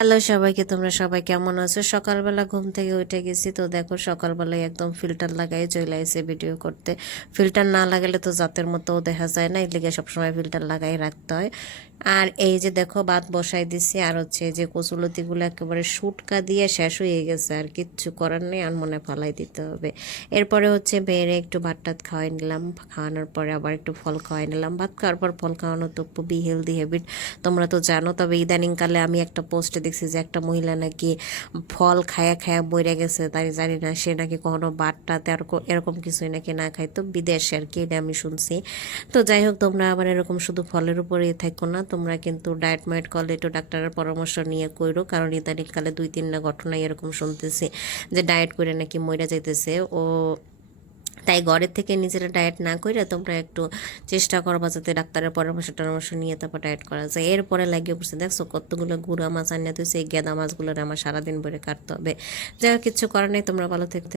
Hello সবাইকে, তোমরা সবাই কেমন আছো? সকালবেলা ঘুম থেকে উঠে গেছি, তো দেখো সকালবেলায় একদম ফিল্টার লাগাই চলে আসে ভিডিও করতে। ফিল্টার না লাগালে তো জাতের মতো দেখা যায় না, এর লিগে সবসময় ফিল্টার লাগাই রাখতে হয়। আর এই যে দেখো ভাত বসাই দিছি, আর হচ্ছে যে কচুলতিগুলো একেবারে শুটকা দিয়ে শেষ হয়ে গেছে, আর কিচ্ছু করার নেই, আর মনে ফালাই দিতে হবে। এরপরে হচ্ছে মেয়েরে একটু ভাত টাত খাওয়াই নিলাম, খাওয়ানোর পরে আবার একটু ফল খাওয়াই নিলাম। ভাত খাওয়ার পর ফল খাওয়ানো তো খুবই হেলদি হ্যাবিট, তোমরা তো জানো। তবে ইদানিংকালে আমি একটা পোস্টে দেখছি যে একটা মহিলা নাকি ফল খায়া খায়া মরে গেছে, তাই জানি না সে নাকি কখনো বাটটাতে আর এরকম কিছুই নাকি না খায়, তো বিদেশে আর কি, এটা আমি শুনছি। তো যাই হোক, তোমরা আবার এরকম শুধু ফলের উপরেই থাকো না, তোমরা কিন্তু ডায়েট মায়েট করলে একটু ডাক্তারের পরামর্শ নিয়ে করো, কারণ ইদানিংকালে 2-3টা ঘটনায় এরকম শুনতেছি যে ডায়েট করে নাকি মরে যাইতেছে ও। তাই ঘরের থেকে নিজেরা ডায়েট না করে তোমরা একটু চেষ্টা করবা যাতে ডাক্তারের পরামর্শ টরামর্শ নিয়ে তারপর ডায়েট করা যায়। এরপরে লাগিয়ে পড়ছে, দেখছো কতগুলো গুঁড়া মাছ আনিয়ে তুই, সেই গেদা মাছগুলোর আমার সারাদিন ভরে কাটতে হবে। যা কিছু করার নেই, তোমরা ভালো থেকে